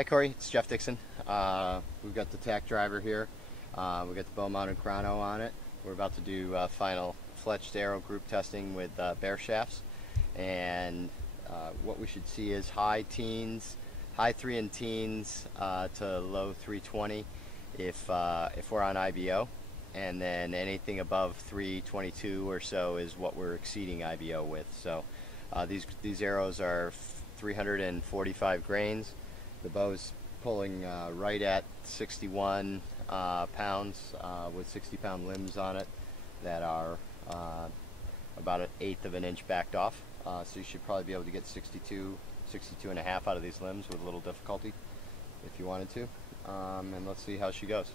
Hi Corey, it's Jeff Dixon. We've got the Tac Driver here. We've got the bow mounted chrono on it. We're about to do final fletched arrow group testing with bear shafts. And what we should see is high 3 and teens to low 320 if we're on IBO. And then anything above 322 or so is what we're exceeding IBO with. So these arrows are 345 grains. The bow's pulling right at 61 pounds with 60-pound limbs on it that are about 1/8 of an inch backed off. So you should probably be able to get 62 and a half out of these limbs with a little difficulty if you wanted to. And let's see how she goes.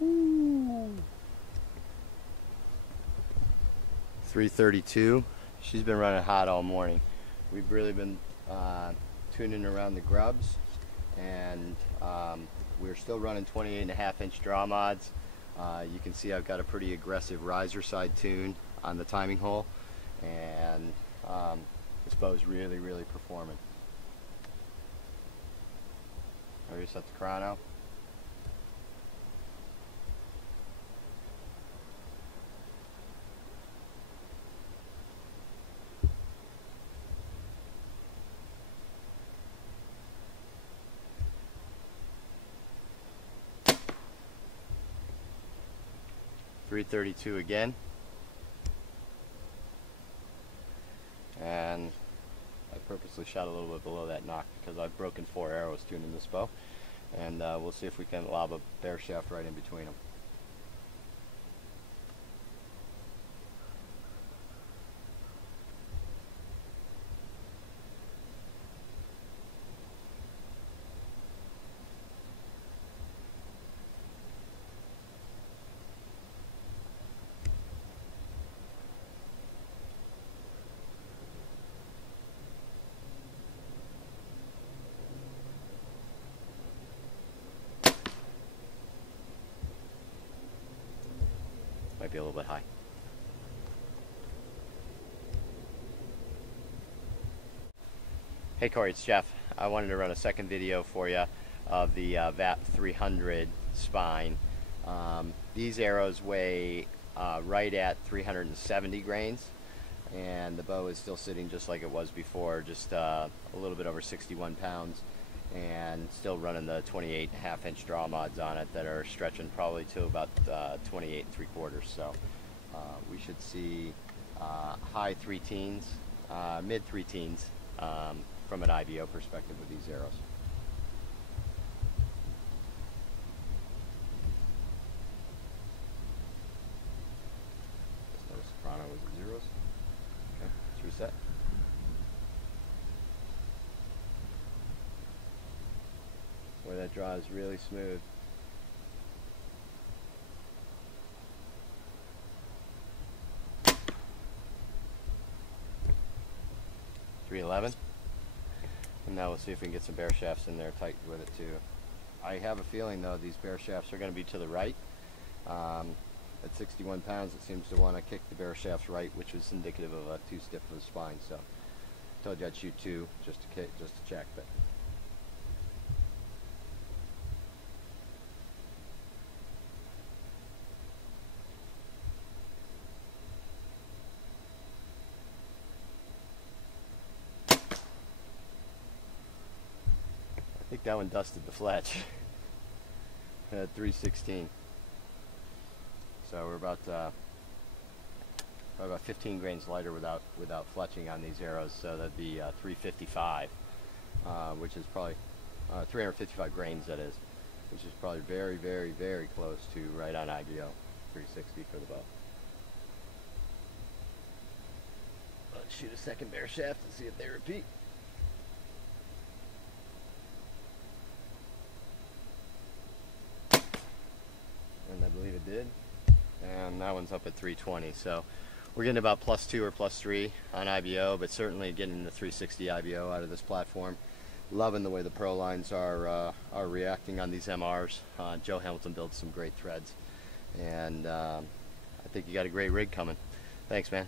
Ooh. 332. She's been running hot all morning. We've really been tuning around the grubs, and we're still running 28.5-inch draw mods. You can see I've got a pretty aggressive riser side tune on the timing hole, and this bow's really performing. I reset the chrono. .332 again, and I purposely shot a little bit below that knock because I've broken 4 arrows tuning this bow, and we'll see if we can lob a bear shaft right in between them. Might be a little bit high. Hey Corey, it's Jeff. I wanted to run a second video for you of the VAP 300 spine. These arrows weigh right at 370 grains, and the bow is still sitting just like it was before, just a little bit over 61 pounds, and still running the 28.5-inch draw mods on it that are stretching probably to about 28 3/4. So we should see high 3 teens, mid 3 teens from an IBO perspective with these arrows. Just notice the chrono was at zeros. Okay, let's reset. Where that draw is really smooth. .311, and now we'll see if we can get some bear shafts in there tight with it too. I have a feeling though these bear shafts are going to be to the right. At 61 pounds, it seems to want to kick the bear shafts right, which is indicative of a too stiff of a spine. So, told you I'd shoot 2 just to check, but. I think that one dusted the fletch at 316. So we're about probably about 15 grains lighter without fletching on these arrows. So that'd be 355, which is probably 355 grains. That is, which is probably very close to right on IBO. 360 for the bow. Let's shoot a second bear shaft and see if they repeat. And I believe it did. And that one's up at 320. So we're getting about +2 or +3 on IBO, but certainly getting the 360 IBO out of this platform. Loving the way the Pro lines are reacting on these MRs. Joe Hamilton builds some great threads, and I think you got a great rig coming. Thanks, man.